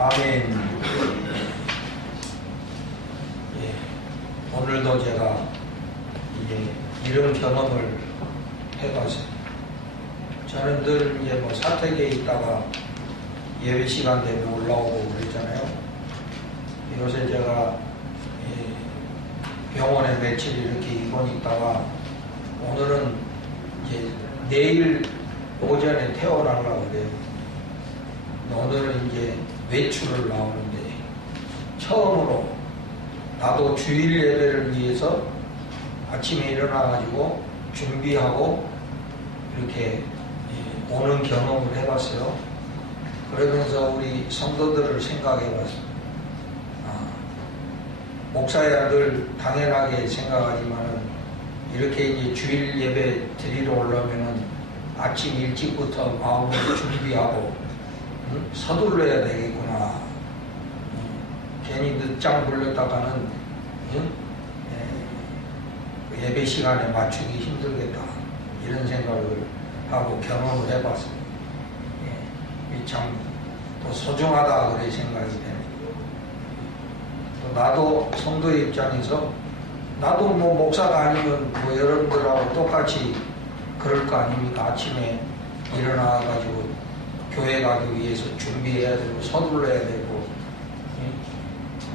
아멘. 예, 오늘도 제가 이제 이런 경험을 해봤어요. 저는 늘 이제 뭐 사택에 있다가 예배 시간 되면 올라오고 그랬잖아요. 요새 제가 병원에 며칠 이렇게 입원 있다가 오늘은 이제 내일 오전에 퇴원하려고 그래요. 오늘은 이제 외출을 나오는데 처음으로 나도 주일 예배를 위해서 아침에 일어나가지고 준비하고 이렇게 오는 경험을 해봤어요. 그러면서 우리 성도들을 생각해봤어요. 목사야 늘 당연하게 생각하지만 이렇게 이제 주일 예배 드리러 오려면은 아침 일찍부터 마음을 준비하고 서둘러야 되겠구나. 괜히 늦장 불렀다가는 예배 시간에 맞추기 힘들겠다. 이런 생각을 하고 경험을 해봤습니다. 참 또 소중하다 그래 생각이 되네요. 또 나도 성도의 입장에서 나도 뭐 목사가 아니면 뭐 여러분들하고 똑같이 그럴 거 아닙니까? 아침에 일어나가지고 교회 가기 위해서 준비해야 되고 서둘러야 되고.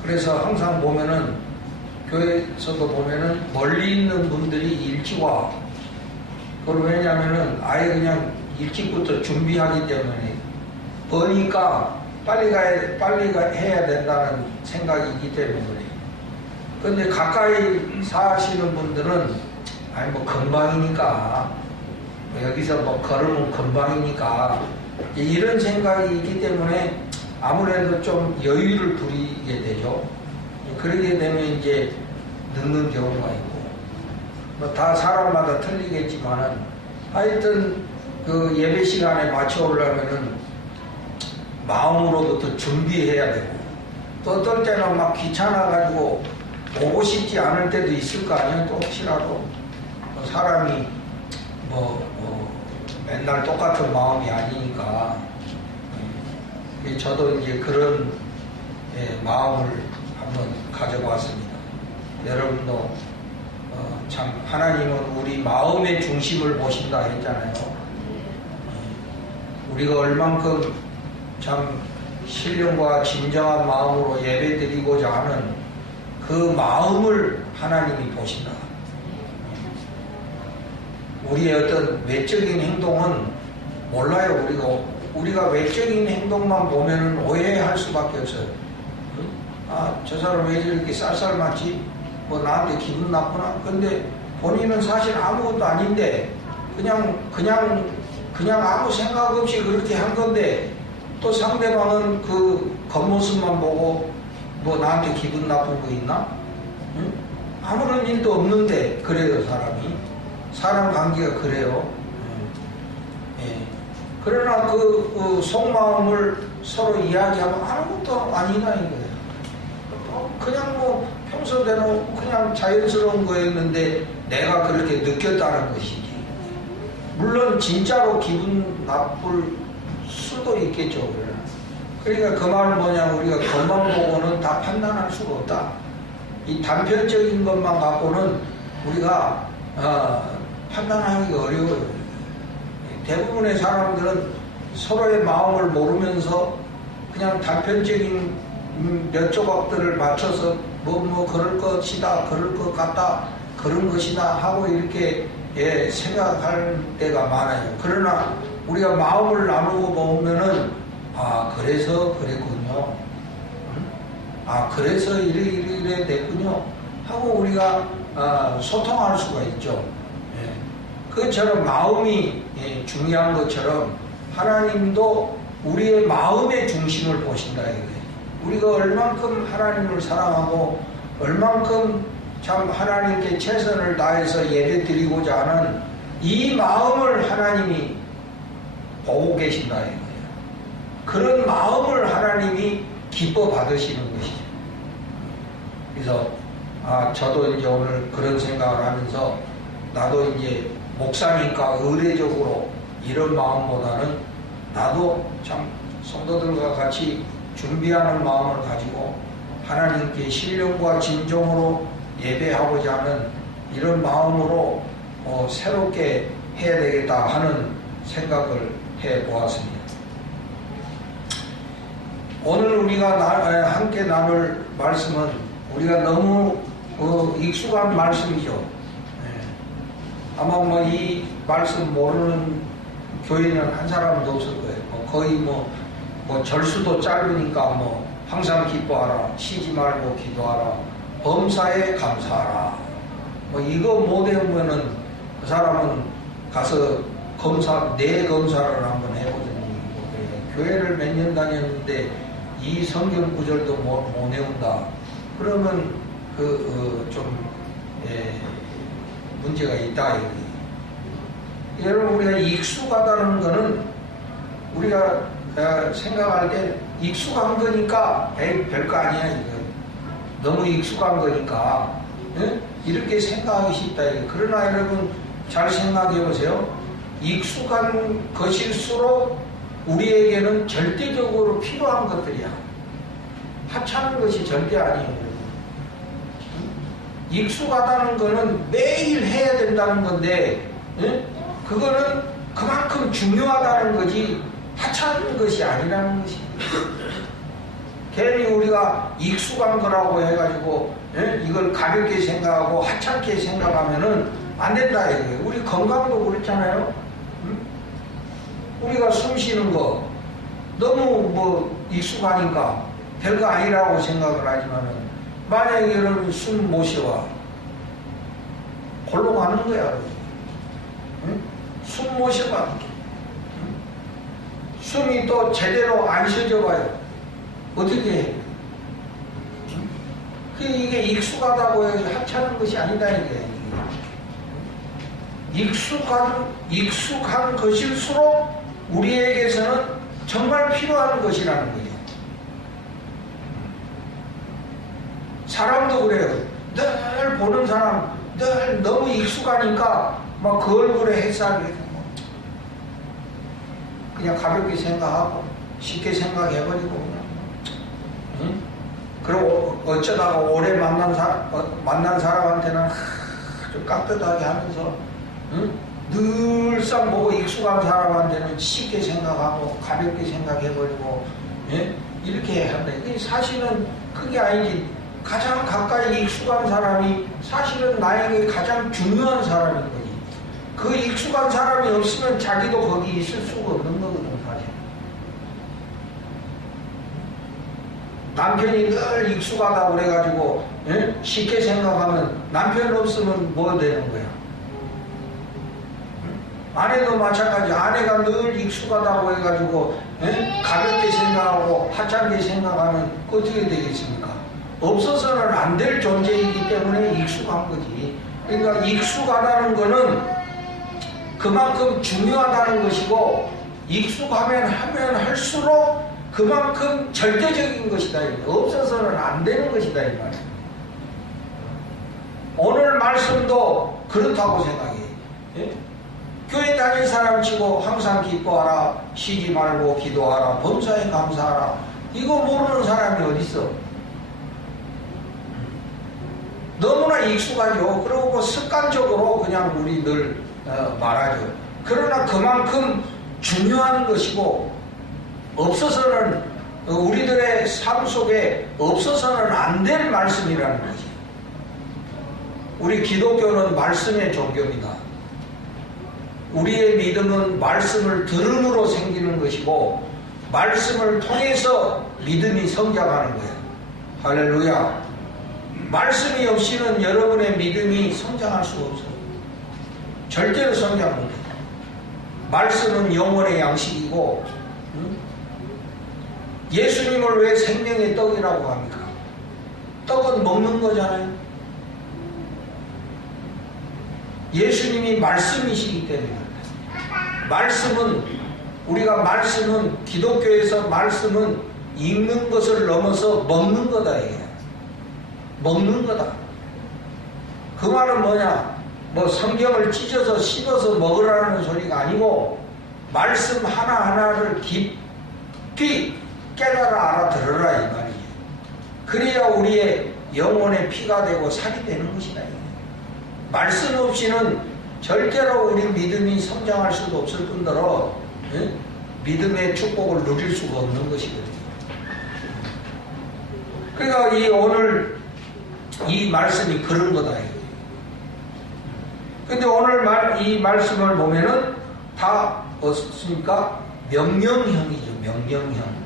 그래서 항상 보면은 교회에서도 보면은 멀리 있는 분들이 일찍 와. 그걸 왜냐면은 아예 그냥 일찍부터 준비하기 때문에 버니까 빨리 해야 된다는 생각이 있기 때문에 그래요. 근데 가까이 사시는 분들은 아니 뭐 금방이니까 여기서 뭐 걸으면 금방이니까 이런 생각이 있기 때문에 아무래도 좀 여유를 부리게 되죠. 그러게 되면 이제 늦는 경우가 있고 뭐 다 사람마다 틀리겠지만은 하여튼 그 예배 시간에 맞춰 오려면은 마음으로부터 준비해야 되고 또 어떨 때는 막 귀찮아가지고 오고 싶지 않을 때도 있을 거 아니에요. 또 혹시라도 사람이 맨날 똑같은 마음이 아니니까 저도 이제 그런 마음을 한번 가져봤습니다. 여러분도 참 하나님은 우리 마음의 중심을 보신다 했잖아요. 우리가 얼만큼 참 신령과 진정한 마음으로 예배드리고자 하는 그 마음을 하나님이 보신다. 우리의 어떤 외적인 행동은 몰라요. 우리가 외적인 행동만 보면은 오해할 수밖에 없어요. 저 사람 왜 이렇게 쌀쌀맞지? 뭐 나한테 기분 나쁘나? 근데 본인은 사실 아무것도 아닌데 그냥 아무 생각 없이 그렇게 한 건데 또 상대방은 그 겉모습만 보고 뭐 나한테 기분 나쁜 거 있나? 응? 아무런 일도 없는데 그래요. 사람 관계가 그래요. 그러나 그 속마음을 서로 이야기하면 아무것도 아니다 이거예요. 그냥 뭐 평소대로 그냥 자연스러운 거였는데 내가 그렇게 느꼈다는 것이지. 물론 진짜로 기분 나쁠 수도 있겠죠. 그러니까 그 말은 뭐냐, 우리가 겉만 보고는 다 판단할 수가 없다. 이 단편적인 것만 갖고는 우리가 판단하기가 어려워요. 대부분의 사람들은 서로의 마음을 모르면서 그냥 단편적인 몇 조각들을 맞춰서 뭐 그럴 것이다, 그럴 것 같다, 그런 것이다 하고 이렇게 생각할 때가 많아요. 그러나 우리가 마음을 나누고 보면은 그래서 그랬군요. 그래서 이래 됐군요 하고 우리가 소통할 수가 있죠. 그것처럼 마음이 중요한 것처럼 하나님도 우리의 마음의 중심을 보신다 이거예요. 우리가 얼만큼 하나님을 사랑하고 얼만큼 참 하나님께 최선을 다해서 예배드리고자 하는 이 마음을 하나님이 보고 계신다 이거예요. 그런 마음을 하나님이 기뻐 받으시는 것이죠. 그래서 저도 이제 오늘 그런 생각을 하면서 나도 이제 목사니까 의례적으로 이런 마음보다는 나도 참 성도들과 같이 준비하는 마음을 가지고 하나님께 신령과 진정으로 예배하고자 하는 이런 마음으로 새롭게 해야 되겠다 하는 생각을 해보았습니다. 오늘 우리가 함께 나눌 말씀은 우리가 너무 익숙한 말씀이죠. 아마 이 말씀 모르는 교회는 한 사람도 없을 거예요. 거의 절수도 짧으니까 항상 기뻐하라, 쉬지 말고 기도하라, 범사에 감사하라. 이거 못 외우면은 그 사람은 가서 내 검사를 한번 해보더니 교회를 몇 년 다녔는데 이 성경 구절도 못 외운다. 그러면 문제가 있다. 여러분, 우리가 익숙하다는 거는 우리가 생각할 때 익숙한 거니까 별거 아니야. 이거 너무 익숙한 거니까 이렇게 생각하기 쉽다. 그러나 여러분 잘 생각해 보세요. 익숙한 것일수록 우리에게는 절대적으로 필요한 것들이야. 하찮은 것이 절대 아니에요. 익숙하다는 거는 매일 해야 된다는 건데 그거는 그만큼 중요하다는 거지 하찮은 것이 아니라는 것입니다. 괜히 우리가 익숙한 거라고 해가지고 이걸 가볍게 생각하고 하찮게 생각하면은 안 된다 이거예요. 우리 건강도 그렇잖아요. 우리가 숨 쉬는 거 너무 익숙하니까 별거 아니라고 생각을 하지만은 만약에 여러분 숨 못 쉬어 골로 가는 거야. 숨 못 쉬어봐. 숨이 또 제대로 안 쉬어져 봐요. 어떻게 해? 이게 익숙하다고 해서 하찮은 것이 아니다 이게. 익숙한 것일수록 우리에게서는 정말 필요한 것이라는 거예요. 사람도 그래요. 늘 보는 사람, 늘 너무 익숙하니까 막 그 얼굴에 햇살이 그냥 가볍게 생각하고 쉽게 생각해버리고 그냥. 그리고 어쩌다가 오래 만난 사람한테는 아주 깍듯하게 하면서 늘상 보고 익숙한 사람한테는 쉽게 생각하고 가볍게 생각해버리고 이렇게 한다. 사실은 그게 아니지. 가장 가까이 익숙한 사람이 사실은 나에게 가장 중요한 사람인 거지. 그 익숙한 사람이 없으면 자기도 거기 있을 수가 없는 거거든 사실. 남편이 늘 익숙하다고 그래가지고 쉽게 생각하면 남편 없으면 뭐 되는 거야? 아내도 마찬가지. 아내가 늘 익숙하다고 해가지고 가볍게 생각하고 하찮게 생각하면 어떻게 되겠습니까? 없어서는 안 될 존재이기 때문에 익숙한 거지. 그러니까 익숙하다는 거는 그만큼 중요하다는 것이고 익숙하면 할수록 그만큼 절대적인 것이다. 없어서는 안 되는 것이다 이 말이야. 오늘 말씀도 그렇다고 생각해. 교회 다닌 사람 치고 항상 기뻐하라, 쉬지 말고 기도하라, 범사에 감사하라. 이거 모르는 사람이 어디 있어? 너무나 익숙하죠. 그리고 습관적으로 그냥 우리 늘 말하죠. 그러나 그만큼 중요한 것이고 없어서는 우리들의 삶 속에 없어서는 안 될 말씀이라는 거지. 우리 기독교는 말씀의 종교입니다. 우리의 믿음은 말씀을 들음으로 생기는 것이고 말씀을 통해서 믿음이 성장하는 거예요. 할렐루야. 말씀이 없이는 여러분의 믿음이 성장할 수가 없어요. 절대로 성장 못해요. 말씀은 영혼의 양식이고 예수님을 왜 생명의 떡이라고 합니까? 떡은 먹는 거잖아요. 예수님이 말씀이시기 때문에 말씀은 기독교에서 말씀은 읽는 것을 넘어서 먹는 거다 이게. 먹는 거다. 그 말은 뭐냐? 성경을 찢어서 씹어서 먹으라는 소리가 아니고 말씀 하나하나를 깊이 깨달아 알아들어라 이 말이에요. 그래야 우리의 영혼의 피가 되고 살이 되는 것이다. 말씀 없이는 절대로 우리 믿음이 성장할 수도 없을 뿐더러 믿음의 축복을 누릴 수가 없는 것이거든요. 그러니까 오늘 이 말씀이 그런 거다. 근데 오늘 이 말씀을 보면은 다 어떻습니까? 명령형이죠. 명령형.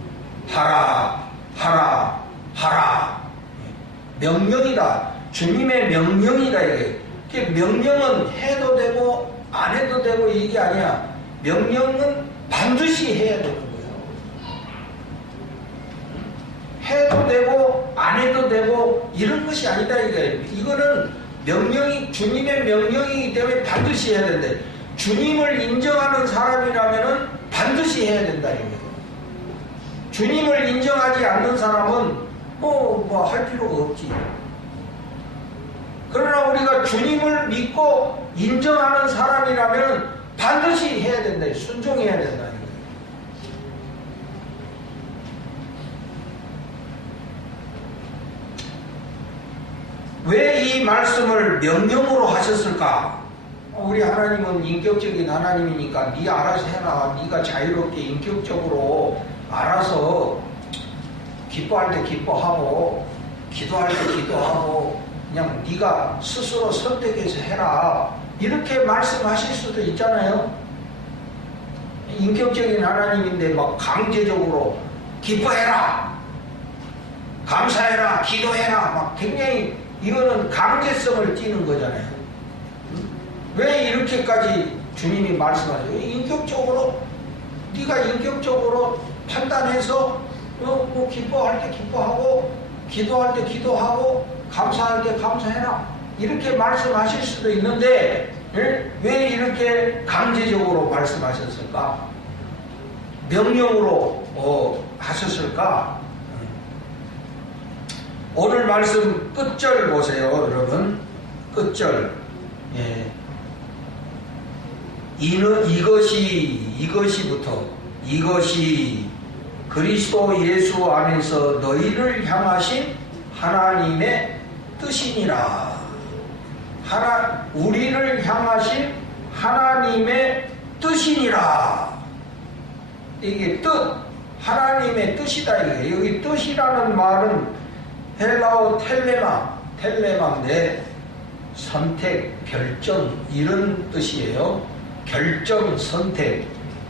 하라, 하라, 하라. 명령이다. 주님의 명령이다. 이게 명령은 해도 되고 안 해도 되고 이게 아니야. 명령은 반드시 해야 되는 거예요. 해도 되고 안 해도 되고 이런 것이 아니다. 이거는 명령이 주님의 명령이기 때문에 반드시 해야 된다. 주님을 인정하는 사람이라면은 반드시 해야 된다. 이거예요. 주님을 인정하지 않는 사람은 뭐 할 필요가 없지. 그러나 우리가 주님을 믿고 인정하는 사람이라면 반드시 해야 된다. 순종해야 된다. 왜 이 말씀을 명령으로 하셨을까? 우리 하나님은 인격적인 하나님이니까 네 알아서 해라. 네가 자유롭게 인격적으로 알아서 기뻐할 때 기뻐하고 기도할 때 기도하고 그냥 네가 스스로 선택해서 해라. 이렇게 말씀하실 수도 있잖아요. 인격적인 하나님인데 막 강제적으로 기뻐해라, 감사해라, 기도해라 막 굉장히 이거는 강제성을 띠는 거잖아요. 왜 이렇게까지 주님이 말씀하세요? 인격적으로 네가 인격적으로 판단해서 뭐 기뻐할 때 기뻐하고 기도할 때 기도하고 감사할 때 감사해라 이렇게 말씀하실 수도 있는데 왜 이렇게 강제적으로 말씀하셨을까? 명령으로 하셨을까? 오늘 말씀 끝절 보세요, 여러분. 끝절. 예. 이것이 그리스도 예수 안에서 너희를 향하신 하나님의 뜻이니라. 우리를 향하신 하나님의 뜻이니라. 이게 뜻, 하나님의 뜻이다. 이게 여기 뜻이라는 말은 헬라어 텔레마인데 선택, 결정 이런 뜻이에요. 결정, 선택.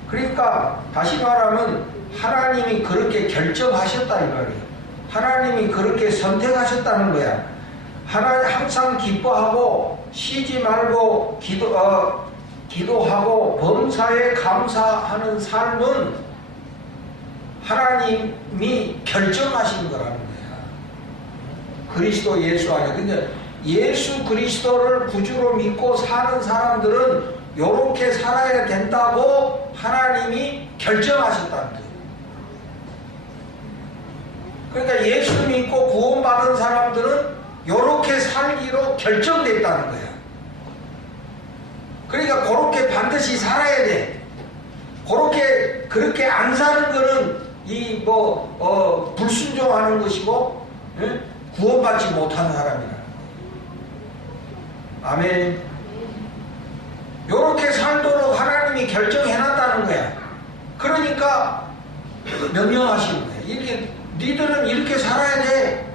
그러니까 다시 말하면 하나님이 그렇게 결정하셨다 이 말이에요. 하나님이 그렇게 선택하셨다는 거야. 항상 기뻐하고 쉬지 말고 기도하고 범사에 감사하는 삶은 하나님이 결정하신 거라는 거야. 그리스도 예수 안에. 근데 예수 그리스도를 구주로 믿고 사는 사람들은 이렇게 살아야 된다고 하나님이 결정하셨다는 거예요. 그러니까 예수 믿고 구원받은 사람들은 이렇게 살기로 결정됐다는 거야. 그러니까 그렇게 반드시 살아야 돼. 그렇게 안 사는 거는 불순종하는 것이고, 구원받지 못한 사람이라. 아멘. 이렇게 살도록 하나님이 결정해놨다는 거야. 그러니까 명령하시는 거야. 니들은 이렇게 살아야 돼.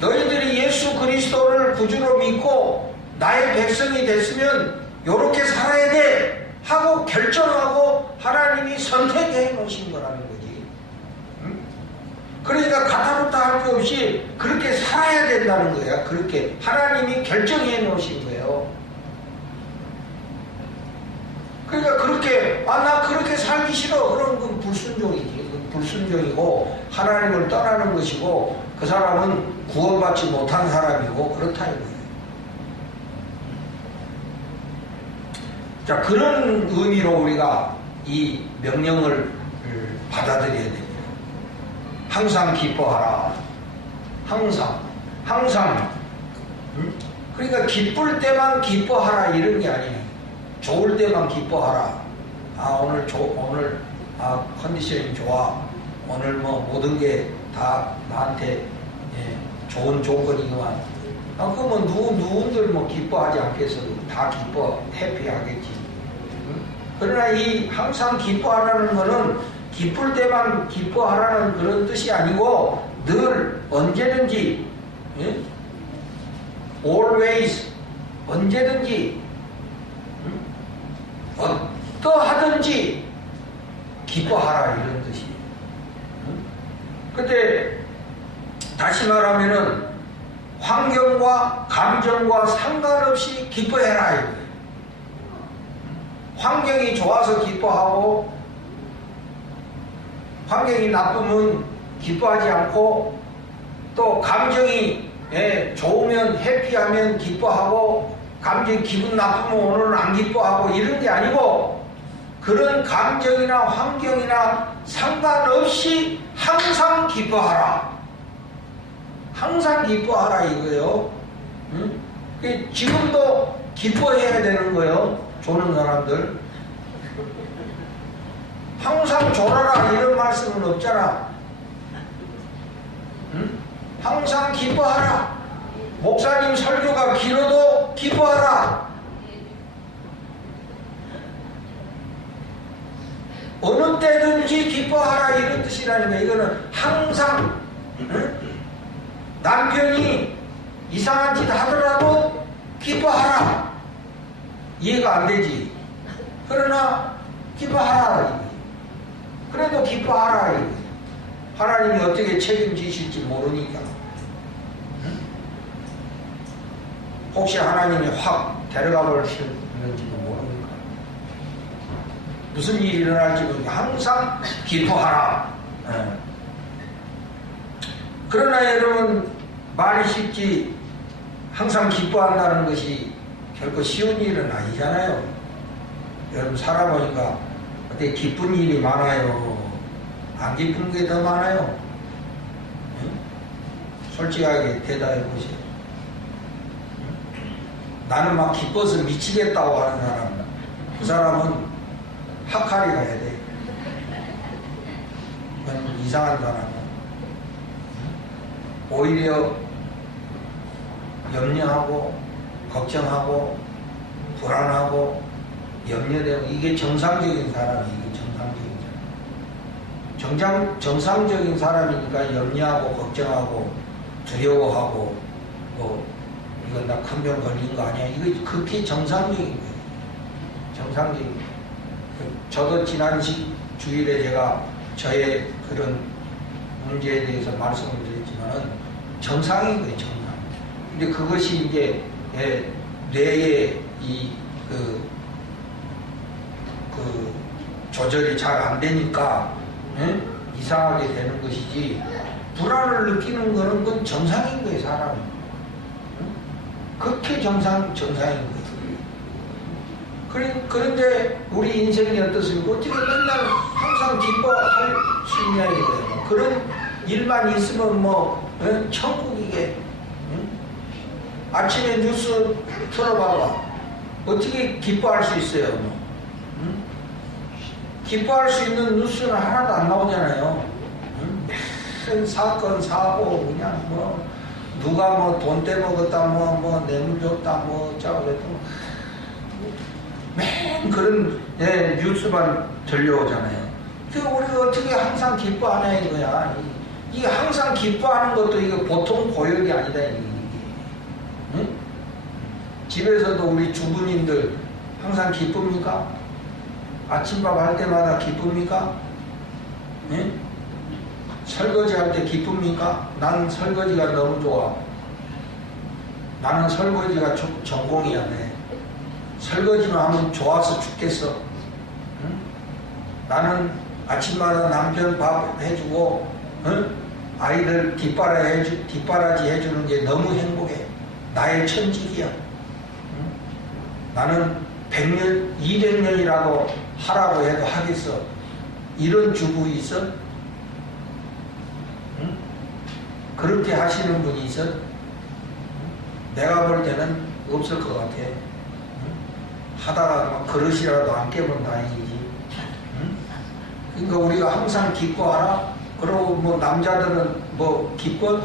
너희들이 예수 그리스도를 구주로 믿고 나의 백성이 됐으면 이렇게 살아야 돼 하고 결정하고 하나님이 선택해 놓으신 거라는 거지. 그러니까 가타부타 할 게 없이 그렇게 살아야 된다는 거야. 그렇게 하나님이 결정해 놓으신 거예요. 그러니까 나 그렇게 살기 싫어. 그럼 그건 불순종이지. 불순종이고 하나님을 떠나는 것이고 그 사람은 구원받지 못한 사람이고 그렇다 이거예요. 자, 그런 의미로 우리가 이 명령을 받아들여야 됩니다. 항상 기뻐하라. 항상. 그러니까 기쁠 때만 기뻐하라 이런 게 아니에요. 좋을 때만 기뻐하라. 오늘 컨디션이 좋아. 오늘 뭐 모든 게 다 나한테 좋은 조건이구만. 그러면 누군들 뭐 기뻐하지 않겠어? 다 해피하겠지. 응? 그러나 이 항상 기뻐하라는 거는 기쁠 때만 기뻐하라는 그런 뜻이 아니고 늘 언제든지, always, 언제든지, 어떠하든지 기뻐하라, 이런 뜻이에요. 근데 다시 말하면은 환경과 감정과 상관없이 기뻐해라, 이거예요. 환경이 좋아서 기뻐하고 환경이 나쁘면 기뻐하지 않고, 또 감정이 좋으면 해피하면 기뻐하고, 감정이 기분 나쁘면 오늘은 안 기뻐하고, 이런 게 아니고 그런 감정이나 환경이나 상관없이 항상 기뻐하라. 항상 기뻐하라, 이거예요. 응? 지금도 기뻐해야 되는 거예요. 조는 사람들. 항상 졸아라, 이런 말씀은 없잖아. 응? 항상 기뻐하라. 목사님 설교가 길어도 기뻐하라. 어느 때든지 기뻐하라, 이런 뜻이라니까. 이거는 항상, 남편이 이상한 짓 하더라도 기뻐하라. 이해가 안 되지. 그러나 기뻐하라. 그래도 기뻐하라. 하나님이 어떻게 책임지실지 모르니까. 혹시 하나님이 확 데려가 버리실지도 모르니까. 무슨 일이 일어날지 모르니까 항상 기뻐하라. 그러나 여러분, 말이 쉽지 항상 기뻐한다는 것이 결코 쉬운 일은 아니잖아요. 여러분 살아보니까 어떻게 기쁜 일이 많아요? 안 기쁜 게 더 많아요? 솔직하게 대답해 보세요. 나는 막 기뻐서 미치겠다고 하는 사람, 그 사람은 학할이 가야 돼. 그건 이상한 사람은. 오히려 염려하고 걱정하고 불안하고 염려되고, 이게 정상적인 사람이에요. 정상적인 사람이니까 염려하고 걱정하고 두려워하고, 이건 나 큰 병 걸린 거 아니야, 이거 극히 정상적인 거예요. 정상적인 거예요. 저도 지난 주일에 제가 저의 그런 문제에 대해서 말씀을 드렸지만은 정상인 거예요, 정상. 근데 그것이 이제 뇌의 조절이 잘 안 되니까 이상하게 되는 것이지, 불안을 느끼는 거는 그건 정상인 거예요, 사람은. 극히 정상인 거예요. 그런데 우리 인생이 어떻습니까? 어떻게 맨날 항상 기뻐할 수 있냐, 이거예요. 그런 일만 있으면 천국이게. 아침에 뉴스 틀어봐봐. 어떻게 기뻐할 수 있어요? 기뻐할 수 있는 뉴스는 하나도 안 나오잖아요. 무슨 사건, 사고, 그냥 누가 돈 떼먹었다, 뇌물 줬다, 어쩌고 그랬던 맨 그런 뉴스만 들려오잖아요. 우리가 어떻게 항상 기뻐하냐, 이거야. 이게 항상 기뻐하는 것도 이거 보통 고역이 아니다, 이게. 응? 집에서도 우리 주부님들 항상 기쁩니까? 아침밥 할 때마다 기쁩니까? 예? 설거지 할 때 기쁩니까? 나는 설거지가 너무 좋아. 나는 설거지가 전공이야. 네. 설거지만 하면 좋아서 죽겠어. 응? 나는 아침마다 남편 밥 해주고, 아이들 뒷바라지 해주는 게 너무 행복해. 나의 천직이야. 응? 나는 100년, 200년이라도 하라고 해도 하겠어. 이런 주부 있어? 응? 그렇게 하시는 분이 있어? 응? 내가 볼 때는 없을 것 같아. 응? 하다가 막 그릇이라도 안 깨면 다행이지. 응? 그러니까 우리가 항상 기뻐하라. 그리고 뭐 남자들은 뭐 기뻐?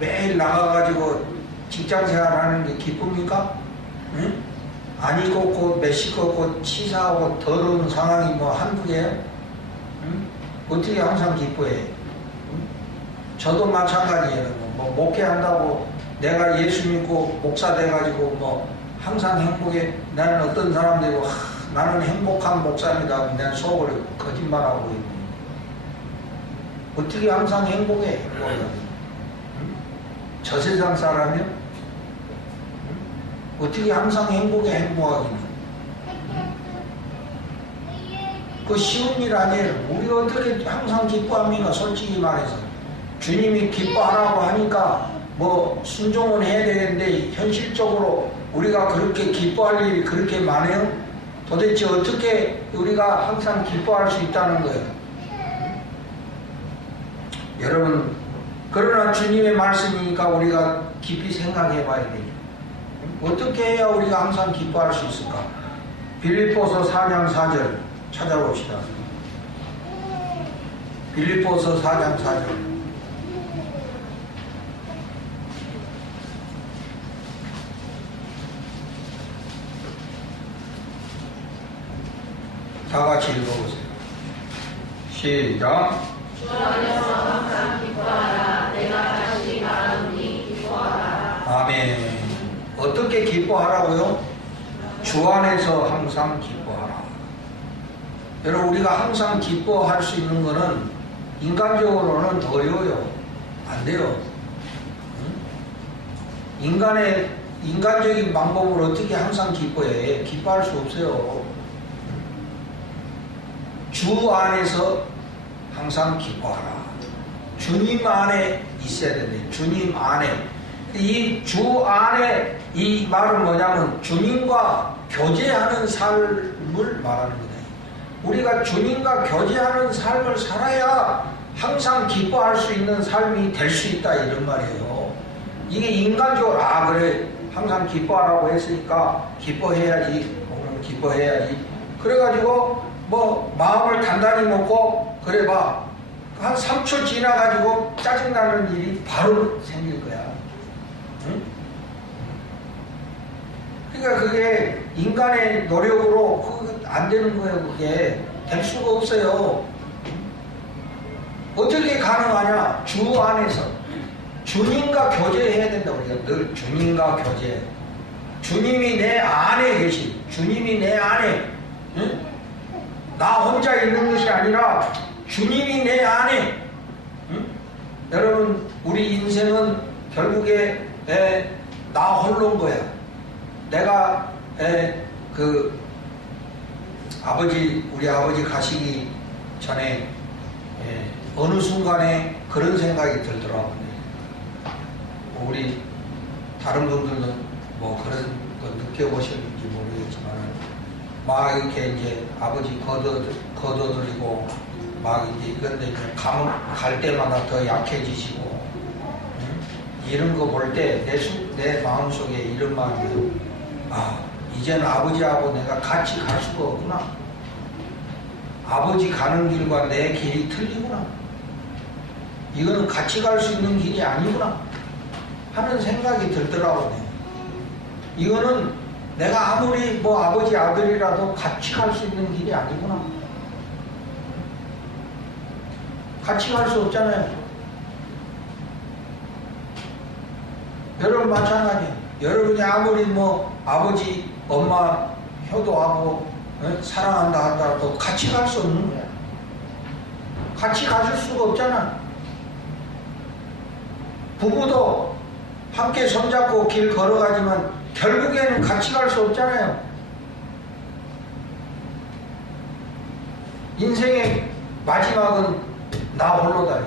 매일 나가가지고 직장 생활하는 게 기쁩니까? 응? 아니고 곧 멕시코 곧 치사하고 더러운 상황이 뭐 한국이에요? 응? 어떻게 항상 기뻐해? 응? 저도 마찬가지예요. 뭐 목회한다고 내가 예수 믿고 목사 돼가지고 뭐 항상 행복해. 나는 어떤 사람들이고 나는 행복한 목사입니다. 내가 속으로 거짓말하고 있는. 어떻게 항상 행복해? 응? 저 세상 사람이요? 응? 어떻게 항상 행복하기는? 그 쉬운 일 아니에요. 우리가 어떻게 항상 기뻐합니까? 솔직히 말해서. 주님이 기뻐하라고 하니까 뭐 순종은 해야 되겠는데 현실적으로 우리가 그렇게 기뻐할 일이 그렇게 많아요? 도대체 어떻게 우리가 항상 기뻐할 수 있다는 거예요? 여러분, 그러나 주님의 말씀이니까 우리가 깊이 생각해 봐야 돼요. 어떻게 해야 우리가 항상 기뻐할 수 있을까? 빌립보서 4장 4절 찾아봅시다. 빌립보서 4장 4절. 다 같이 읽어보세요. 시작. 주 안에서 항상 기뻐하라. 내가 다시 말하노니 기뻐하라. 아멘. 어떻게 기뻐하라고요? 주 안에서 항상 기뻐하라. 여러분, 우리가 항상 기뻐할 수 있는 것은 인간적으로는 어려워요. 안 돼요. 인간적인 방법으로 어떻게 항상 기뻐해? 기뻐할 수 없어요. 주 안에서 항상 기뻐하라. 주님 안에 있어야 된다. 주님 안에. 이 주 안에 이 말은 뭐냐면 주님과 교제하는 삶을 말하는 거다. 우리가 주님과 교제하는 삶을 살아야 항상 기뻐할 수 있는 삶이 될 수 있다 이런 말이에요. 이게 인간적으로 그래 항상 기뻐하라고 했으니까 기뻐해야지. 오늘 기뻐해야지. 그래가지고 뭐 마음을 단단히 먹고 그래 봐. 한 3초 지나가지고 짜증나는 일이 바로 생길 거야. 응? 그러니까 그게 인간의 노력으로 안 되는 거예요. 그게 될 수가 없어요. 어떻게 가능하냐? 주 안에서 주님과 교제해야 된다. 우리가 늘 주님과 교제. 주님이 내 안에 계신. 주님이 내 안에. 응? 나 혼자 있는 것이 아니라 주님이 내 안에. 응? 여러분, 우리 인생은 결국에 나 홀로인 거야. 내가 우리 아버지 가시기 전에 어느 순간에 그런 생각이 들더라고요. 우리 다른 분들은 뭐 그런 거 느껴보셨는지 모르겠지만 막 이렇게 이제 아버지 거둬들이고 막 이제 그런데 이제 갈 때마다 더 약해지시고 이런 거 볼 때 내 마음속에 이런 마음이에요. 이제는 아버지하고 내가 같이 갈 수가 없구나. 아버지 가는 길과 내 길이 틀리구나. 이거는 같이 갈 수 있는 길이 아니구나 하는 생각이 들더라고요. 이거는 내가 아무리 뭐 아버지 아들이라도 같이 갈 수 있는 길이 아니구나. 같이 갈 수 없잖아요. 여러분 마찬가지예요. 여러분이 아무리 뭐 아버지, 엄마 효도하고 사랑한다 하더라도 같이 갈 수 없는 거야. 같이 가실 수가 없잖아. 부부도 함께 손잡고 길 걸어가지만 결국에는 같이 갈 수 없잖아요. 인생의 마지막은 나 홀로다.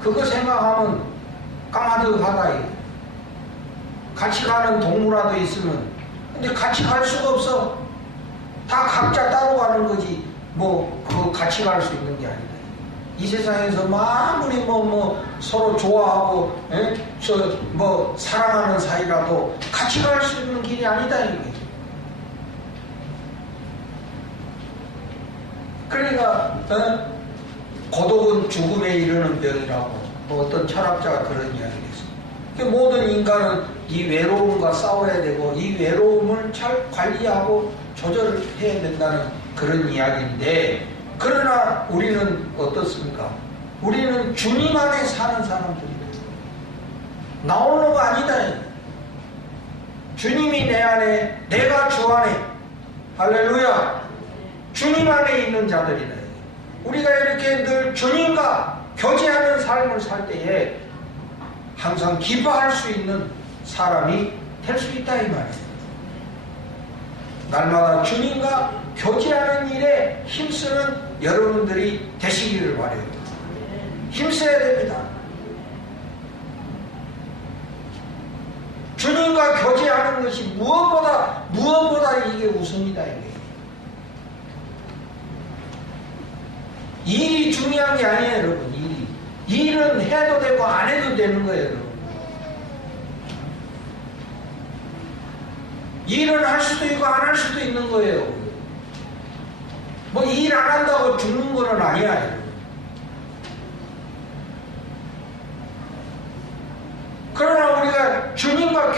그거 생각하면 까마득하다. 같이 가는 동무라도 있으면. 근데 같이 갈 수가 없어. 다 각자 따로 가는 거지. 뭐 그거 같이 갈 수 있는 게 아니다. 이 세상에서 아무리 뭐 서로 좋아하고 뭐 사랑하는 사이라도 같이 갈 수 있는 길이 아니다. 이게. 그러니까 고독은 죽음에 이르는 병이라고 뭐 어떤 철학자가 그런 이야기를 했어요. 모든 인간은 이 외로움과 싸워야 되고 이 외로움을 잘 관리하고 조절해야 된다는 그런 이야기인데, 그러나 우리는 어떻습니까? 우리는 주님 안에 사는 사람들이에요. 나 홀로가 아니다. 주님이 내 안에, 내가 주 안에. 할렐루야. 주님 안에 있는 자들이다. 우리가 이렇게 늘 주님과 교제하는 삶을 살 때에 항상 기뻐할 수 있는 사람이 될 수 있다 이 말이에요. 날마다 주님과 교제하는 일에 힘쓰는 여러분들이 되시기를 바라요. 힘써야 됩니다. 주님과 교제하는 것이 무엇보다 이게 우선이다 이게. 일이 중요한 게 아니에요, 여러분. 일은 해도 되고 안 해도 되는 거예요, 여러분. 일은 할 수도 있고 안 할 수도 있는 거예요. 뭐 일 안 한다고 죽는 거는 아니야, 여러분. 그러나 우리가 주님과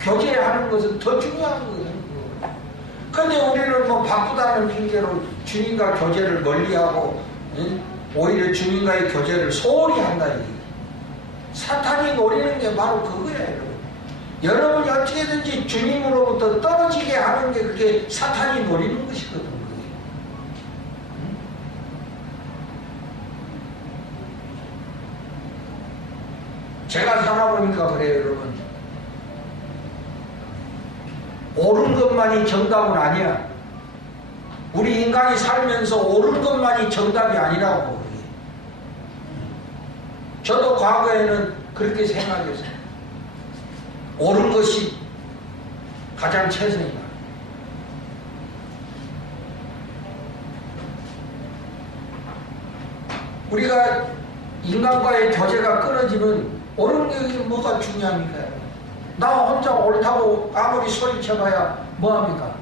교제하는 것은 더 중요한 거예요. 그런데 우리는 뭐 바쁘다는 핑계로 주님과 교제를 멀리하고, 오히려 주님과의 교제를 소홀히 한다. 사탄이 노리는 게 바로 그거예요. 여러분이 어떻게든지 주님으로부터 떨어지게 하는 게 그게 사탄이 노리는 것이거든. 제가 살아보니까 그래요, 여러분. 옳은 것만이 정답은 아니야. 우리 인간이 살면서 옳은 것만이 정답이 아니라고. 저도 과거에는 그렇게 생각했어요. 옳은 것이 가장 최선이다. 우리가 인간과의 교제가 끊어지면 옳은 게 뭐가 중요합니까? 나 혼자 옳다고 아무리 소리쳐봐야 뭐합니까?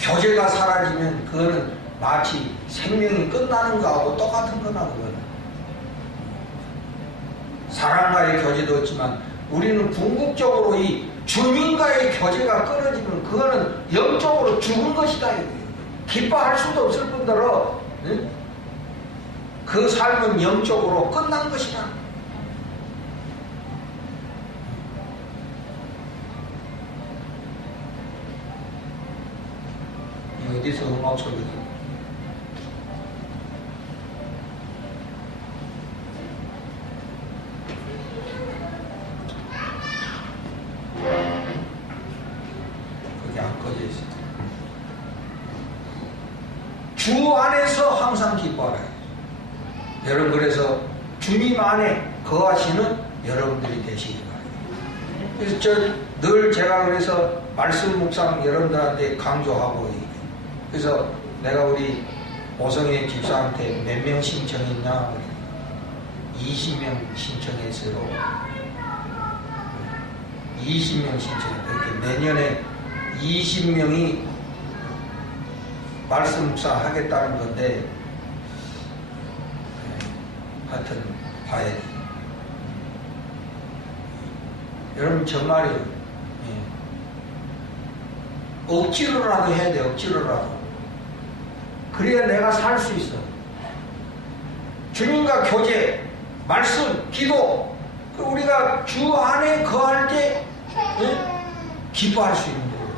교제가 사라지면 그거는 마치 생명이 끝나는 거하고 똑같은 거나 그거는. 사람과의 교제도 있지만 우리는 궁극적으로 이 주님과의 교제가 끊어지면 그거는 영적으로 죽은 것이다. 기뻐할 수도 없을 뿐더러 그 삶은 영적으로 끝난 것이다. 어디서 음악 소리가? 거기 안 꺼져 있어. 주 안에서 항상 기뻐하라. 여러분, 그래서 주님 안에 거하시는 여러분들이 되시기 바랍니다. 그래서 늘 제가 그래서 말씀 묵상 여러분들한테 강조하고, 그래서 내가 우리 오성현 집사한테 몇 명 신청했냐? 20명 신청했어요. 20명 신청했다. 이렇게 내년에 20명이 말씀 묵상 하겠다는 건데, 하여튼 봐야 돼. 여러분 정말이에요. 억지로라도 해야 돼. 억지로라도. 그래야 내가 살 수 있어. 주님과 교제, 말씀, 기도, 우리가 주 안에 거할 때 기뻐할 수 있는 거예요.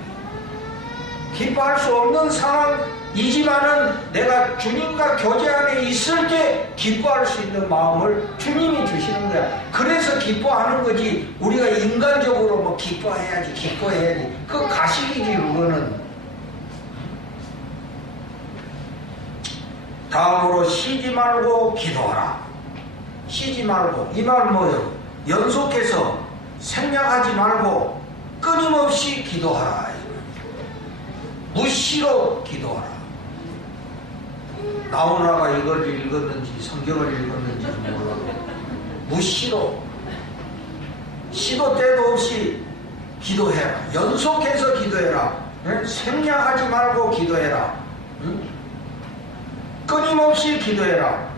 기뻐할 수 없는 상황이지만은 내가 주님과 교제 안에 있을 때 기뻐할 수 있는 마음을 주님이 주시는 거야. 그래서 기뻐하는 거지. 우리가 인간적으로 뭐 기뻐해야지. 그 가식이지, 그거는. 다음으로 쉬지 말고 기도하라. 쉬지 말고. 이 말은 뭐예요? 연속해서 생략하지 말고 끊임없이 기도하라. 무시로 기도하라. 나오나가 이걸 읽었는지 성경을 읽었는지 몰라도 무시로 시도 때도 없이 기도해라. 연속해서 기도해라. 생략하지 말고 기도해라. 끊임없이 기도해라.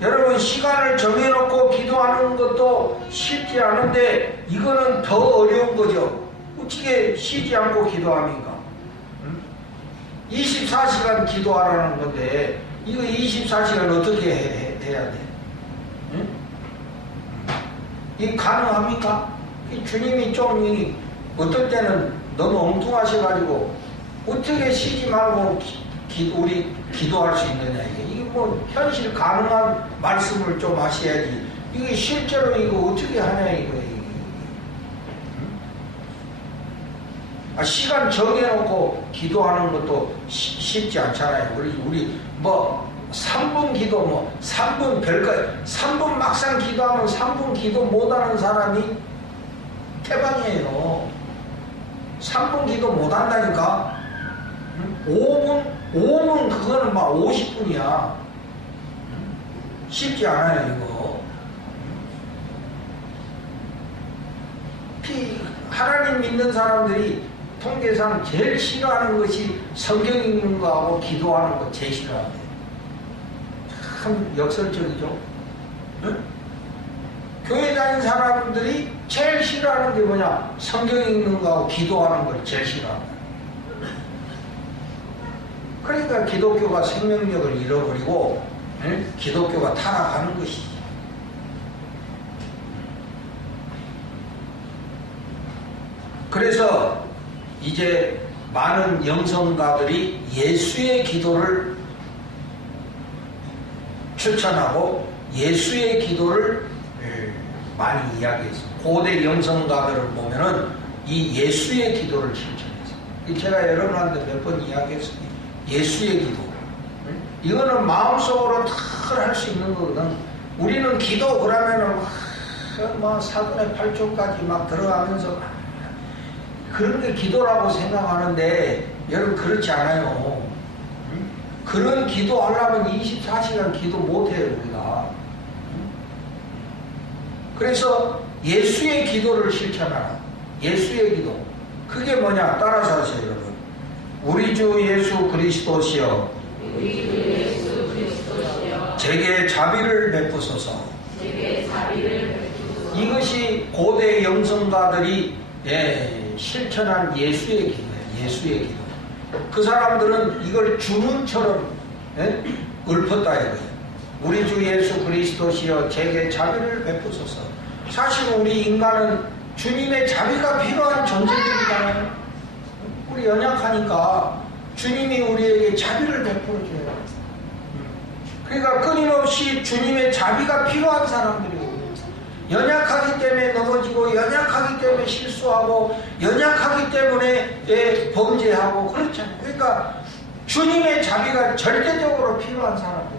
여러분, 시간을 정해놓고 기도하는 것도 쉽지 않은데 이거는 더 어려운 거죠. 어떻게 쉬지 않고 기도합니까? 24시간 기도하라는 건데 이거 24시간 어떻게 해야 돼? 이게 가능합니까? 주님이 좀 어떨 때는 너무 엉뚱하셔가지고 어떻게 쉬지 말고 우리 기도할 수 있느냐, 이게 뭐 현실 가능한 말씀을 좀 하셔야지. 이게 실제로 이거 어떻게 하냐 이거예요. 시간 정해놓고 기도하는 것도 쉽지 않잖아요. 우리 뭐 3분 기도, 뭐 3분 별거, 3분 막상 기도하면 3분 기도 못하는 사람이 태반이에요. 3분 기도 못한다니까. 5분 그거는 막 50분이야. 쉽지 않아요 이거. 하나님 믿는 사람들이 통계상 제일 싫어하는 것이 성경 읽는 거하고 기도하는 거 제일 싫어한대. 참 역설적이죠. 응? 교회 다니는 사람들이 제일 싫어하는 게 뭐냐? 성경 읽는 거하고 기도하는 걸 제일 싫어한다. 그러니까 기독교가 생명력을 잃어버리고 기독교가 타락하는 것이지. 그래서 이제 많은 영성가들이 예수의 기도를 추천하고 예수의 기도를 많이 이야기했어요. 고대 영성가들을 보면은 이 예수의 기도를 실천했어요. 제가 여러분한테 몇 번 이야기했습니다. 예수의 기도. 이거는 마음속으로 다 할 수 있는 거거든. 우리는 기도 그러면은 막 사돈의 8조까지 막 들어가면서 그런 게 기도라고 생각하는데 여러분 그렇지 않아요. 그런 기도 하려면 24시간 기도 못해요 우리가. 그래서 예수의 기도를 실천하라. 예수의 기도. 그게 뭐냐? 따라서 하세요 여러분. 우리 주 예수 그리스도시여 제게 자비를 베푸소서. 이것이 고대 영성가들이 실천한 예수의 기도예요. 예수의 기도. 그 사람들은 이걸 주문처럼 읊었다 이거예요. 우리 주 예수 그리스도시여 제게 자비를 베푸소서. 사실 우리 인간은 주님의 자비가 필요한 존재들이잖아요. 우리 연약하니까 주님이 우리에게 자비를 베풀어줘요. 그러니까 끊임없이 주님의 자비가 필요한 사람들이에요. 연약하기 때문에 넘어지고 연약하기 때문에 실수하고 연약하기 때문에 범죄하고 그렇잖아요. 그러니까 주님의 자비가 절대적으로 필요한 사람들이에요.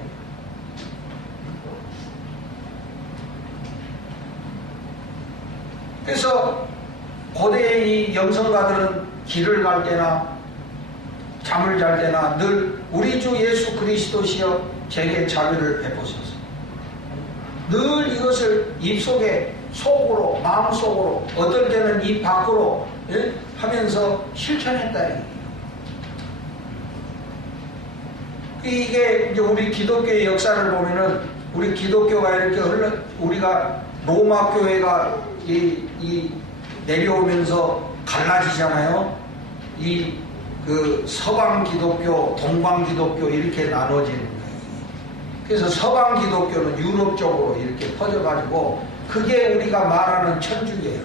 그래서 고대의 이 영성가들은 길을 갈 때나 잠을 잘 때나 늘 우리 주 예수 그리스도시여 제게 자비를 베푸소서. 늘 이것을 입속에 속으로 마음속으로 어떨 때는 입 밖으로 하면서 실천했다. 이게 이제 우리 기독교의 역사를 보면은 우리 기독교가 이렇게 우리가 로마 교회가 이 내려오면서 갈라지잖아요. 그 서방 기독교, 동방 기독교 이렇게 나눠지는 거예요. 그래서 서방 기독교는 유럽 쪽으로 이렇게 퍼져가지고 그게 우리가 말하는 천주교예요.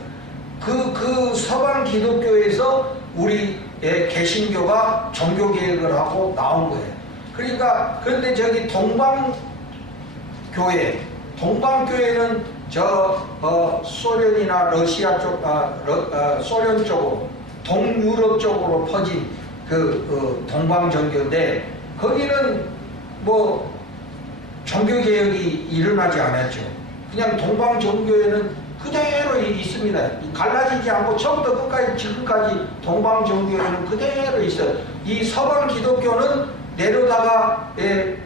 그 서방 기독교에서 우리 개신교가 종교 개혁을 하고 나온 거예요. 그러니까 그런데 저기 동방교회는 소련이나 러시아 쪽, 소련 쪽으로 동유럽 쪽으로 퍼진 그 동방종교인데 거기는 뭐 종교개혁이 일어나지 않았죠. 그냥 동방종교에는 그대로 있습니다. 갈라지지 않고 처음부터 끝까지 지금까지 동방종교에는 그대로 있어요. 이 서방 기독교는 내려다가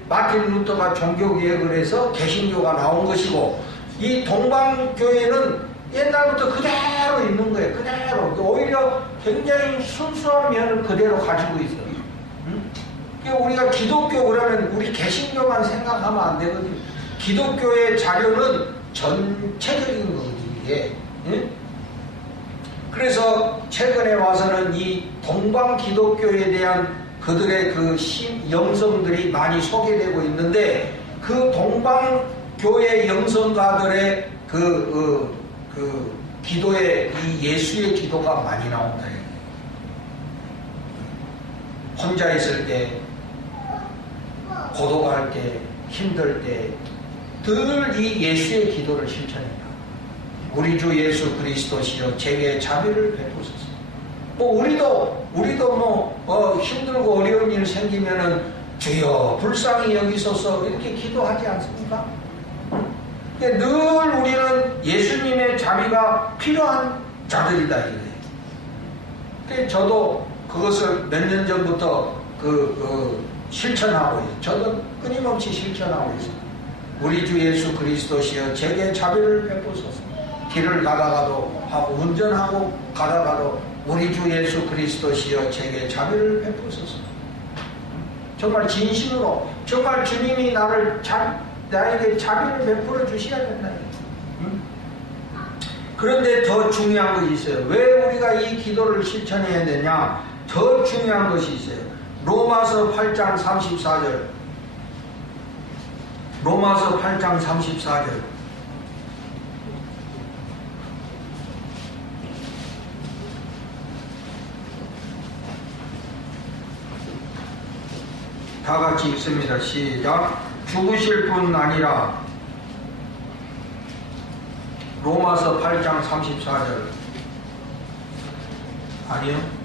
마틴 루터가 종교개혁을 해서 개신교가 나온 것이고 이 동방교회는 옛날부터 그대로 있는 거예요. 그대로. 오히려 굉장히 순수한 면을 그대로 가지고 있어요. 응? 그러니까 우리가 기독교 그러면 우리 개신교만 생각하면 안 되거든요. 기독교의 자료는 전체적인 거거든요. 이게. 응? 그래서 최근에 와서는 이 동방 기독교에 대한 그들의 그 영성들이 많이 소개되고 있는데, 그 동방 교회 영성가들의 그 기도에 이 예수의 기도가 많이 나온다. 혼자 있을 때, 고독할 때, 힘들 때 늘 이 예수의 기도를 실천했다. 우리 주 예수 그리스도시여 제게 자비를 베푸소서. 우리도 힘들고 어려운 일 생기면은 주여 불쌍히 여기소서 이렇게 기도하지 않습니까? 늘 우리는 예수님의 자비가 필요한 자들이다 이거예요. 저도 그것을 몇 년 전부터 실천하고 있어요. 저도 끊임없이 실천하고 있어요. 우리 주 예수 그리스도시여 제게 자비를 베푸소서. 길을 가다가도 하고 운전하고 가다가도 우리 주 예수 그리스도시여 제게 자비를 베푸소서. 정말 진심으로, 정말 주님이 나에게 자비를 베풀어 주셔야 된다. 응? 그런데 더 중요한 것이 있어요. 왜 우리가 이 기도를 실천해야 되냐? 더 중요한 것이 있어요. 로마서 8장 34절. 로마서 8장 34절. 다 같이 읽습니다. 시작. 죽으실 뿐 아니라. 로마서 8장 34절. 아니요?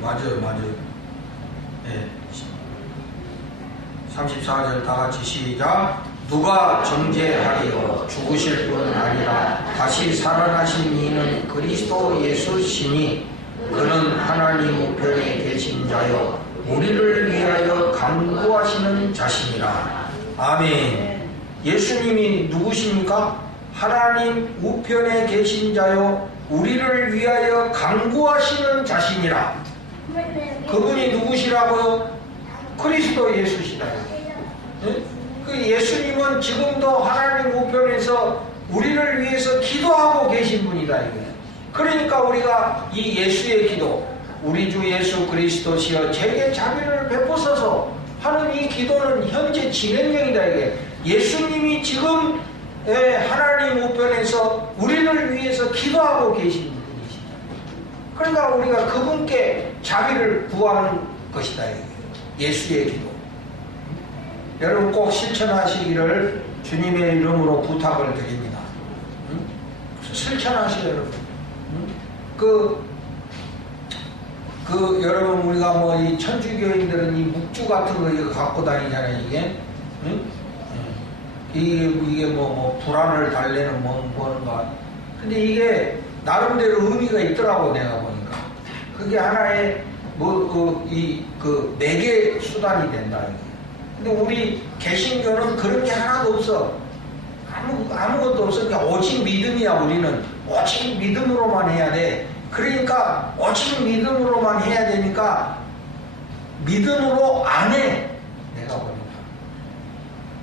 맞아요. 네. 34절 다 같이 시작. 누가 정죄하리요? 죽으실 뿐 아니라 다시 살아나신 이는 그리스도 예수시니 그는 하나님 우편에 계신 자요 우리를 위하여 간구하시는 자시니라. 아멘. 예수님이 누구십니까? 하나님 우편에 계신 자요 우리를 위하여 간구하시는 자시니라. 그분이 누구시라고요? 그리스도 예수시다. 네? 그 예수님은 지금도 하나님 우편에서 우리를 위해서 기도하고 계신 분이다 이거예요. 그러니까 우리가 이 예수의 기도, 우리 주 예수 그리스도시여 제게 자비를 베푸소서 하는 이 기도는 현재 진행형이다 이게. 예수님이 지금 하나님 우편에서 우리를 위해서 기도하고 계신 분이시다. 그러니까 우리가 그분께 자비를 구하는 것이다 이게. 예수의 기도. 여러분 꼭 실천하시기를 주님의 이름으로 부탁을 드립니다. 실천하시오 여러분. 여러분 우리가 이 천주교인들은 이 묵주 같은 거 이거 갖고 다니잖아요 이게. 이게 불안을 달래는 뭐는가. 근데 이게 나름대로 의미가 있더라고 내가 보니까. 그게 하나의 매개 수단이 된다 이게. 근데 우리 개신교는 그런 게 하나도 없어. 아무것도 없어. 그러니까 오직 믿음이야. 우리는 오직 믿음으로만 해야 돼. 그러니까 오직 믿음으로만 해야 되니까 믿음으로 안 해. 내가 보니까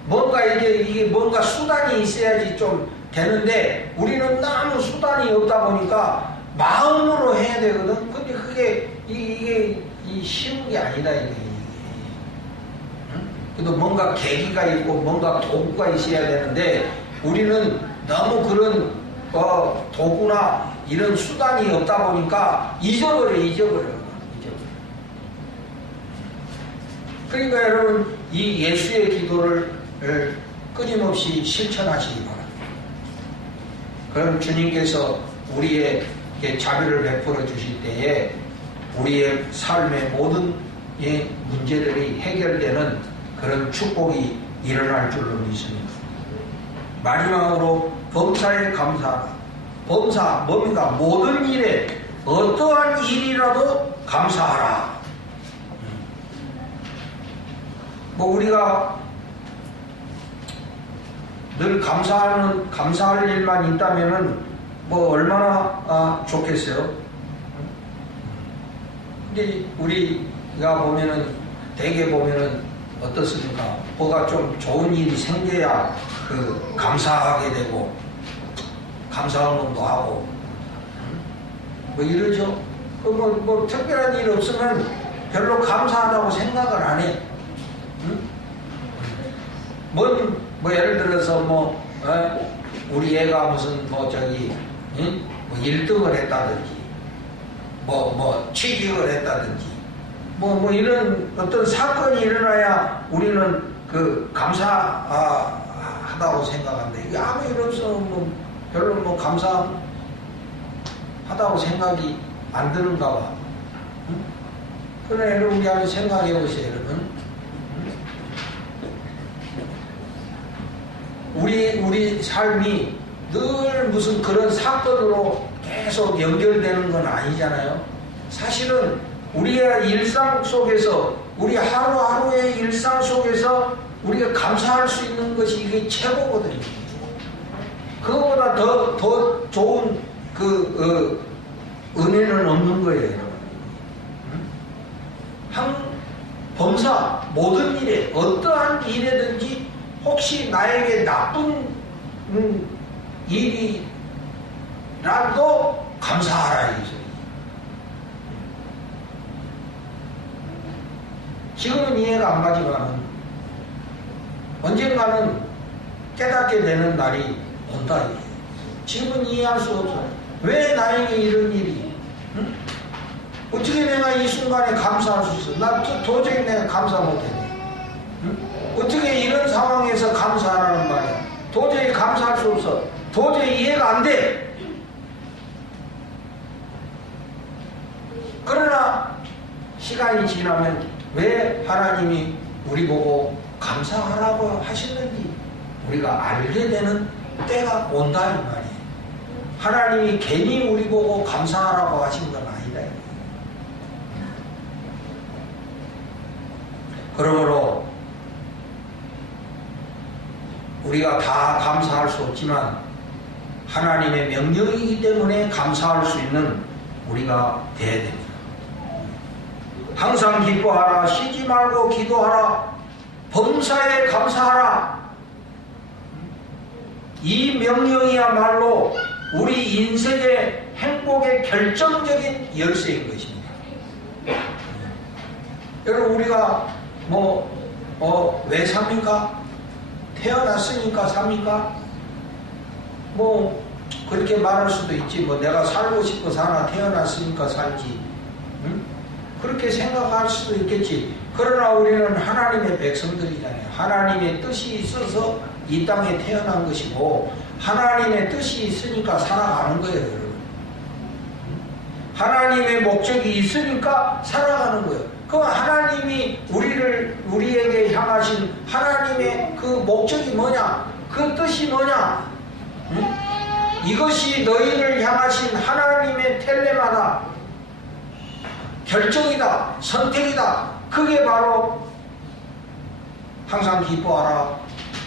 뭔가 이게 뭔가 수단이 있어야지 좀 되는데 우리는 너무 수단이 없다 보니까 마음으로 해야 되거든. 근데 그게 이게 쉬운 게 아니다 이게. 그래도 뭔가 계기가 있고 뭔가 도구가 있어야 되는데 우리는 너무 그런 도구나 이런 수단이 없다 보니까 잊어버려. 그러니까 여러분 이 예수의 기도를 끊임없이 실천하시기 바랍니다. 그럼 주님께서 우리에게 자비를 베풀어 주실 때에 우리의 삶의 모든 문제들이 해결되는 그런 축복이 일어날 줄로 믿습니다. 마지막으로 범사에 감사하라. 범사 뭡니까? 모든 일에 어떠한 일이라도 감사하라. 뭐 우리가 늘 감사할 일만 있다면은 뭐 얼마나 좋겠어요. 근데 우리가 보면은 대개 보면은 어떻습니까? 뭐가 좀 좋은 일이 생겨야 그 감사하게 되고 감사운동도 하고 뭐 이러죠. 뭐 특별한 일 없으면 별로 감사하다고 생각을 안 해. 뭐 예를 들어서 우리 애가 무슨 뭐 1등을 했다든지 취직을 했다든지 뭐 이런 어떤 사건이 일어나야 우리는 그 감사하다고 생각하는데 이게 아무 일 없으면 별로 감사하다고 생각이 안 드는가 봐. 그러나 여러분 우리 한번 생각해 보세요. 여러분 우리 삶이 늘 무슨 그런 사건으로 계속 연결되는 건 아니잖아요. 사실은 우리의 일상 속에서 우리 하루하루의 일상 속에서 우리가 감사할 수 있는 것이 이게 최고거든요. 그거보다 더 좋은 은혜는 없는 거예요, 여러분. 범사 모든 일에 어떠한 일에든지 혹시 나에게 나쁜 일이라도 감사하라 이거죠. 지금은 이해가 안 가지만은 언젠가는 깨닫게 되는 날이 온다 이게. 지금은 이해할 수 없어요. 왜 나에게 이런 일이? 응? 어떻게 내가 이 순간에 감사할 수 있어? 나 도저히 내가 감사 못해. 응? 어떻게 이런 상황에서 감사하라는 말이야? 도저히 감사할 수 없어. 도저히 이해가 안 돼. 그러나 시간이 지나면 왜 하나님이 우리 보고 감사하라고 하시는지 우리가 알게 되는 때가 온다 이 말이에요. 하나님이 괜히 우리 보고 감사하라고 하신 건 아니다. 그러므로 우리가 다 감사할 수 없지만 하나님의 명령이기 때문에 감사할 수 있는 우리가 되어야 됩니다. 항상 기뻐하라, 쉬지 말고 기도하라, 범사에 감사하라. 이 명령이야말로 우리 인생의 행복의 결정적인 열쇠인 것입니다. 여러분 우리가 왜 삽니까? 태어났으니까 삽니까? 그렇게 말할 수도 있지. 내가 살고 싶어 사나 태어났으니까 살지. 응? 그렇게 생각할 수도 있겠지. 그러나 우리는 하나님의 백성들이잖아요. 하나님의 뜻이 있어서 이 땅에 태어난 것이고 하나님의 뜻이 있으니까 살아가는 거예요, 여러분. 하나님의 목적이 있으니까 살아가는 거예요. 그럼 하나님이 우리에게 향하신 하나님의 그 목적이 뭐냐? 그 뜻이 뭐냐? 응? 이것이 너희를 향하신 하나님의 텔레마다, 결정이다, 선택이다. 그게 바로 항상 기뻐하라,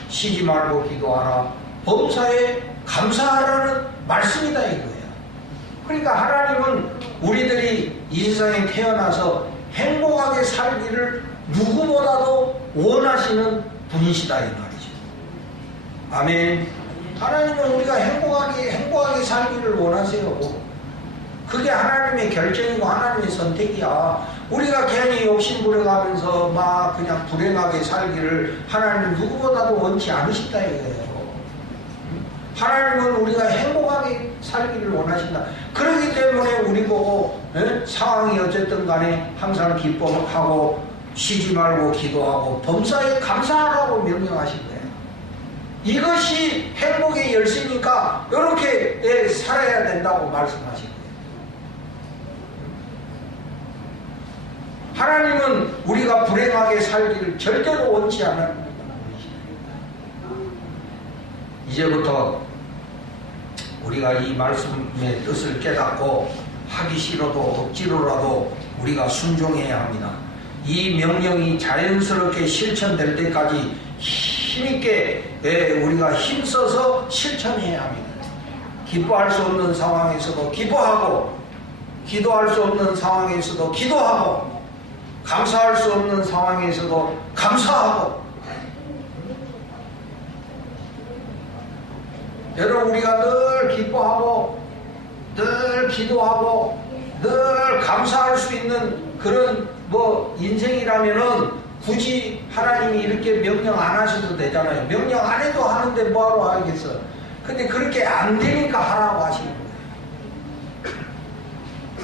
쉬지 말고 기도하라, 범사에 감사하라는 말씀이다 이거예요. 그러니까 하나님은 우리들이 이 세상에 태어나서 행복하게 살기를 누구보다도 원하시는 분이시다 이 말이죠. 아멘. 하나님은 우리가 행복하게 살기를 원하세요. 그게 하나님의 결정이고 하나님의 선택이야. 우리가 괜히 욕심부려가면서 막 그냥 불행하게 살기를 하나님은 누구보다도 원치 않으신다 이거예요. 하나님은 우리가 행복하게 살기를 원하신다. 그렇기 때문에 우리 보고 상황이 어쨌든 간에 항상 기뻐하고 쉬지 말고 기도하고 범사에 감사하라고 명령하신 거예요. 이것이 행복의 열쇠니까 이렇게 살아야 된다고 말씀하신 거예요. 하나님은 우리가 불행하게 살기를 절대로 원치 않는 이제부터 우리가 이 말씀의 뜻을 깨닫고 하기 싫어도 억지로라도 우리가 순종해야 합니다. 이 명령이 자연스럽게 실천될 때까지 힘있게 우리가 힘써서 실천해야 합니다. 기뻐할 수 없는 상황에서도 기뻐하고, 기도할 수 없는 상황에서도 기도하고, 감사할 수 없는 상황에서도 감사하고. 여러분, 우리가 늘 기뻐하고 늘 기도하고 늘 감사할 수 있는 그런 인생이라면은 굳이 하나님이 이렇게 명령 안 하셔도 되잖아요. 명령 안 해도 하는데 뭐하러 하겠어. 근데 그렇게 안 되니까 하라고 하시는 거예요.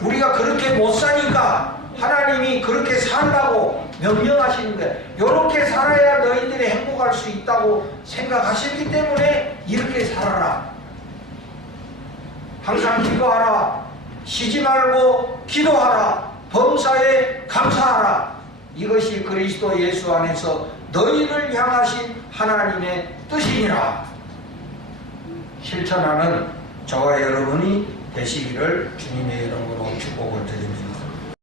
우리가 그렇게 못 사니까 하나님이 그렇게 살라고 명령하시는 거예요. 이렇게 살아야 너희들이 행복할 수 있다고 생각하시기 때문에 이렇게 살아라. 항상 기도하라. 쉬지 말고 기도하라. 범사에 감사하라. 이것이 그리스도 예수 안에서 너희를 향하신 하나님의 뜻이니라. 실천하는 저와 여러분이 되시기를 주님의 이름으로 축복을 드립니다.